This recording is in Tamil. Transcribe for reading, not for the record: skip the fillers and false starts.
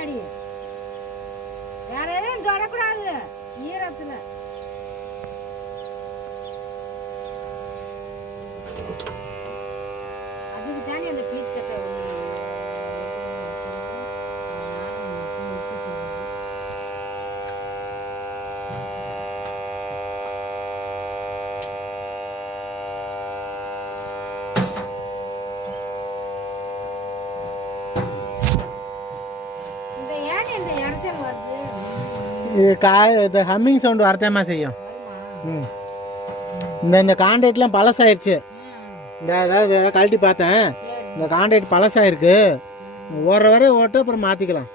பின்னாடி வேற எதுவும் தொடக்கூடாது ஈரத்துல. அதுக்கு தானே அந்த பீஸ் கட்டை இது இது ஹம்மிங் சவுண்டு வரத்தாமா செய்யும். இந்த கான்ட்ராக்ட்லாம் பழசாயிருச்சு. இந்த அதாவது கழட்டி பார்த்தேன், இந்த கான்ட்ராக்ட் பழசாயிருக்கு. ஓடுற வரை ஓட்டு, அப்புறம் மாற்றிக்கலாம்.